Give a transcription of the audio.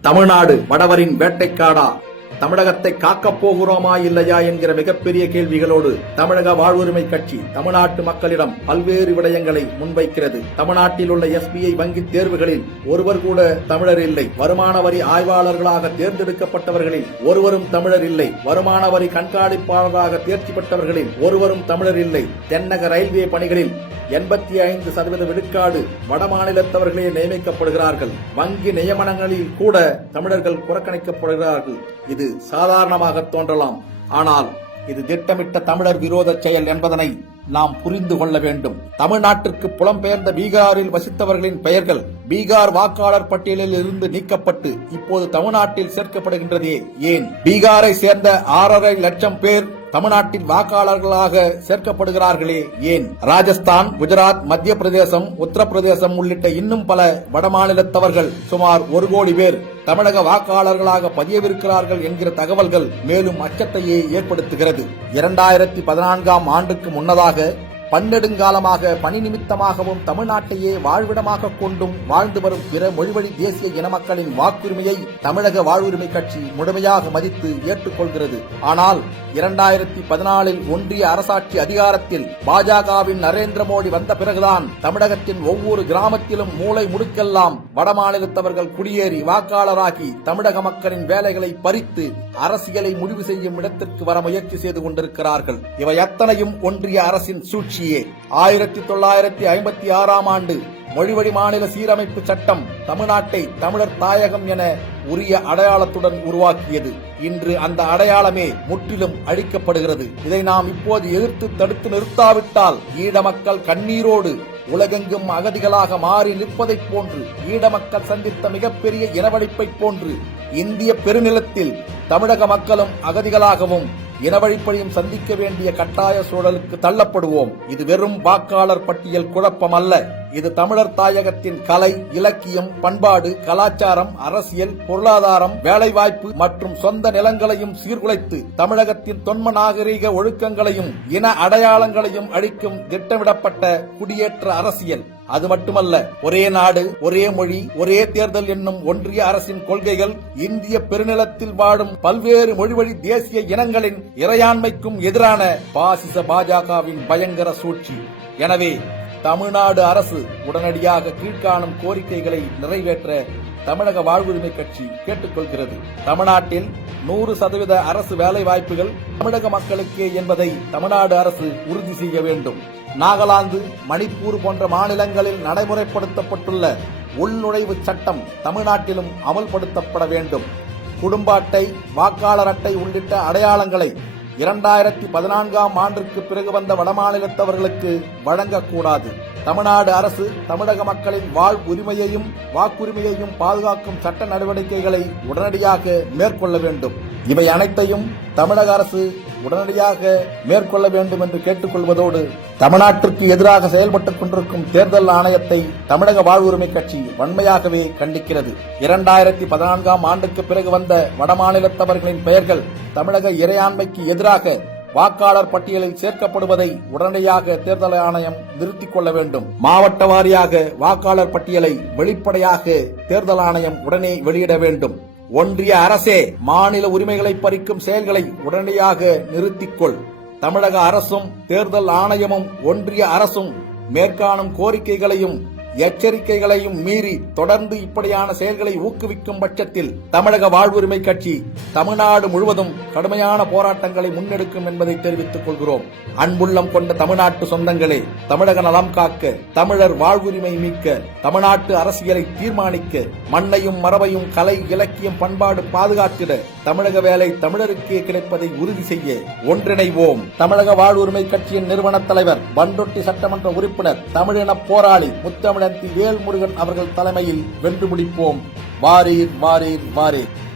தமிழ்நாடு வடவரின் வேட்டைக்காடா. தமிழகத்தை காக்கப் போகிறோமா இல்லையா என்கிற மிகப்பெரிய கேள்விகளோடு தமிழக வாழ்வுரிமை கட்சி தமிழ்நாட்டு மக்களிடம் பல்வேறு விடயங்களை முன்வைக்கிறது. தமிழ்நாட்டில் உள்ள எஸ்பிஐ வங்கி தேர்வுகளில் ஒருவர் கூட தமிழர் இல்லை. வருமான வரி ஆய்வாளர்களாக தேர்ந்தெடுக்கப்பட்டவர்களில் ஒருவரும் தமிழர் இல்லை. வருமான வரி கண்காணிப்பாளராக தேர்ச்சி பெற்றவர்களில் ஒருவரும் தமிழர் இல்லை. தென்னக ரயில்வே பணிகளில் எண்பத்தி ஐந்து சதவீத விழுக்காடு வடமாநிலத்தவர்களே நியமிக்கப்படுகிறார்கள். வங்கி நியமனங்களில் கூட தமிழர்கள் புறக்கணிக்கப்படுகிறார்கள். இது சாதாரணமாக தோன்றலாம். ஆனால் இது திட்டமிட்ட தமிழர் விரோத செயல் என்பதனை நாம் புரிந்து கொள்ள வேண்டும். தமிழ்நாட்டிற்கு புலம்பெயர்ந்த பீகாரில் வசித்தவர்களின் பெயர்கள் பீகார் வாக்காளர் பட்டியலில் இருந்து நீக்கப்பட்டு இப்போது தமிழ்நாட்டில் சேர்க்கப்படுகின்றதே ஏன்? பீகாரை சேர்ந்த ஆறரை லட்சம் பேர் தமிழ்நாட்டில் வாக்காளர்களாக சேர்க்கப்படுகிறார்களே ஏன்? ராஜஸ்தான் குஜராத் மத்திய பிரதேசம் உத்தரப்பிரதேசம் உள்ளிட்ட இன்னும் பல வடமாநிலத்தவர்கள் சுமார் ஒரு கோடி பேர் தமிழக வாக்காளர்களாக பதியவிருக்கிறார்கள் என்கிற தகவல்கள் மேலும் அச்சத்தையே ஏற்படுத்துகிறது. இரண்டாயிரத்தி பதினான்காம் ஆண்டுக்கு முன்னதாக பன்னெடுங்காலமாக பணி நிமித்தமாகவும் தமிழ்நாட்டையே வாழ்விடமாக கொண்டும் வாழ்ந்து வரும் பிற மொழிவழி தேசிய இன மக்களின் வாக்குரிமையை தமிழக வாழ்வுரிமை கட்சி முழுமையாக மதித்து ஏற்றுக்கொள்கிறது. ஆனால் இரண்டாயிரத்தி பதினாலில் ஒன்றிய அரசாட்சி அதிகாரத்தில் பாஜகவின் நரேந்திர மோடி வந்த பிறகுதான் தமிழகத்தின் ஒவ்வொரு கிராமத்திலும் மூளை முடுக்கெல்லாம் வடமாநிலத்தவர்கள் குடியேறி வாக்காளராகி தமிழக மக்களின் வேலைகளை பறித்து அரசியலை முடிவு செய்யும் இடத்திற்கு வர முயற்சி செய்து கொண்டிருக்கிறார்கள். இவை அத்தனையும் ஒன்றிய அரசின் சூழ்ச்சி. சூழ்ச்சியே ஆயிரத்தி தொள்ளாயிரத்தி ஐம்பத்தி ஆறாம் ஆண்டு மொழிவழி மாநில சீரமைப்பு சட்டம் தமிழ்நாட்டை தமிழர் தாயகம் என உரிய அடையாளத்துடன் உருவாக்கியது. இன்று அந்த அடையாளமே முற்றிலும் அழிக்கப்படுகிறது. இதை நாம் இப்போது எதிர்த்து தடுத்து நிறுத்தாவிட்டால் ஈழ மக்கள் கண்ணீரோடு உலகெங்கும் அகதிகளாக மாறி நிற்பதைப் போன்று ஈழ மக்கள் சந்தித்த மிகப்பெரிய இனவழிப்பைப் போன்று இந்திய பெருநிலத்தில் தமிழக மக்களும் அகதிகளாகவும் இனவழிப்பையும் சந்திக்க வேண்டிய கட்டாய சூழலுக்கு தள்ளப்படுவோம். இது வெறும் வாக்காளர் பட்டியல் குழப்பம் அல்ல இது தமிழர் தாயகத்தின் கலை இலக்கியம் பண்பாடு கலாச்சாரம் அரசியல் பொருளாதாரம் வேலைவாய்ப்பு மற்றும் சொந்த நிலங்களையும் சீர்குலைத்து தமிழகத்தின் தொன்ம நாகரீக ஒழுக்கங்களையும் இன அடையாளங்களையும் அழிக்கும் திட்டமிடப்பட்ட குடியேற்ற அரசியல். அது மட்டுமல்ல ஒரே நாடு ஒரே மொழி ஒரே தேர்தல் என்னும் ஒன்றிய அரசின் கொள்கைகள் இந்திய பெருநிலத்தில் வாழும் பல்வேறு மொழிவழி தேசிய இனங்களின் இறையாண்மைக்கும் எதிரான பாசிச பாஜகவின் பயங்கர சூழ்ச்சி. எனவே தமிழ்நாடு அரசு உடனடியாக கீழ்காணும் கோரிக்கைகளை நிறைவேற்ற தமிழக வாழ்வுரிமை கட்சி கேட்டுக்கொள்கிறது. தமிழ்நாட்டில் நூறு சதவீத அரசு வேலை வாய்ப்புகள் தமிழக மக்களுக்கே என்பதை தமிழ்நாடு அரசு உறுதி செய்ய வேண்டும். நாகாலாந்து மணிப்பூர் போன்ற மாநிலங்களில் நடைமுறைப்படுத்தப்பட்டுள்ள உள்நுழைவு சட்டம் தமிழ்நாட்டிலும் அமல்படுத்தப்பட வேண்டும். குடும்ப அட்டை வாக்காளர் அட்டை உள்ளிட்ட அடையாளங்களை இரண்டாயிரத்தி பதினான்காம் ஆண்டிற்கு பிறகு வந்த வடமாநிலத்தவர்களுக்கு வழங்கக்கூடாது. தமிழ்நாடு அரசு தமிழக மக்களின் வாழ் உரிமையையும் வாக்குரிமையையும் பாதுகாக்கும் சட்ட நடவடிக்கைகளை உடனடியாக மேற்கொள்ள வேண்டும். இவை அனைத்தையும் தமிழக அரசு உடனடியாக மேற்கொள்ள வேண்டும் என்று கேட்டுக்கொள்வதோடு தமிழ்நாட்டிற்கு எதிராக செயல்பட்டுக் கொண்டிருக்கும் தேர்தல் ஆணையத்தை தமிழக வாழ்வுரிமை கட்சி வன்மையாகவே கண்டிக்கிறது. இரண்டாயிரத்தி பதினான்காம் ஆண்டுக்கு பிறகு வந்த வடமாநிலத்தவர்களின் பெயர்கள் தமிழக இறையாண்மைக்கு எதிராக வாக்காளர் பட்டியலில் சேர்க்கப்படுவதை உடனடியாக தேர்தல் ஆணையம் நிறுத்திக் கொள்ள வேண்டும். மாவட்ட வாரியாக வாக்காளர் பட்டியலை வெளிப்படையாக தேர்தல் ஆணையம் உடனே வெளியிட வேண்டும். ஒன்றிய அரசே மாநில உரிமைகளை பறிக்கும் செயல்களை உடனடியாக நிறுத்திக்கொள். தமிழக அரசும் தேர்தல் ஆணையமும் ஒன்றிய அரசும் மேற்காணும் கோரிக்கைகளையும் எச்சரிக்கைகளையும் மீறி தொடர்ந்து இப்படியான செயல்களை ஊக்குவிக்கும் பட்சத்தில் தமிழக வாழ்வுரிமை கட்சி தமிழ்நாடு முழுவதும் கடுமையான போராட்டங்களை முன்னெடுக்கும் என்பதை தெரிவித்துக் கொள்கிறோம். அன்புள்ளம் கொண்ட தமிழ்நாட்டு சொந்தங்களே தமிழக நலம் காக்க தமிழர் வாழ்வுரிமை மீட்க தமிழ்நாட்டு அரசியலை தீர்மானிக்க மண்ணையும் மரபையும் கலை இலக்கியம் பண்பாடு பாதுகாத்திட தமிழக வேலை தமிழருக்கே கிடைப்பதை உறுதி செய்ய ஒன்றிணைவோம். தமிழக வாழ்வுரிமை கட்சியின் நிறுவன தலைவர் பண்டொட்டி சட்டமன்ற உறுப்பினர் தமிழின போராளி முத்தமிழன் வேல்முருகன் அவர்கள் தலைமையில் வென்று முடிப்போம். வாரீர் வாரீர் வாரீர்.